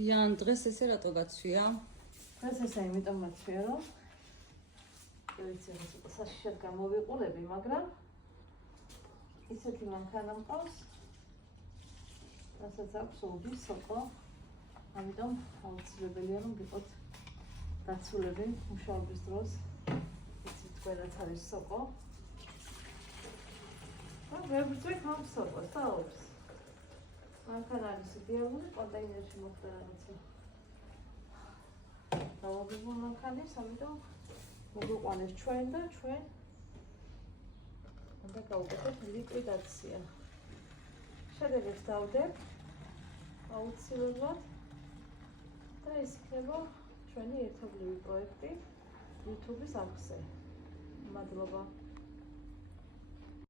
იან დღეს ესე რატო გაცვია? დღეს ესე იმიტომ მაცვია, რომ ვიცი, რომ საშიშად გამოვიყურები, მაგრამ ისეთი მანქანა მყავს, რასაც აქვს უბი, სოკო. ამიტომ აუცილებელია, რომ ვიყოთ დაცულები მუშაობის დროს. იცით, ყველაც არის სოკო. ვერ ვწვით ამ სოკოს, თაობს. მანქანა არის იდეალური, კონტეინერში მოხდა რაღაცა. დავაგებულ მანქანის, ამიტომ მოგვიყვანეს ჩვენ და ჩვენ უნდა გავუკეთოთ ლიკვიდაცია. შედეგებს დავდებ აუცილებლად და ეს იქნება ჩვენი ერთობლივი პროექტი YouTube-ის არხზე. მადლობა.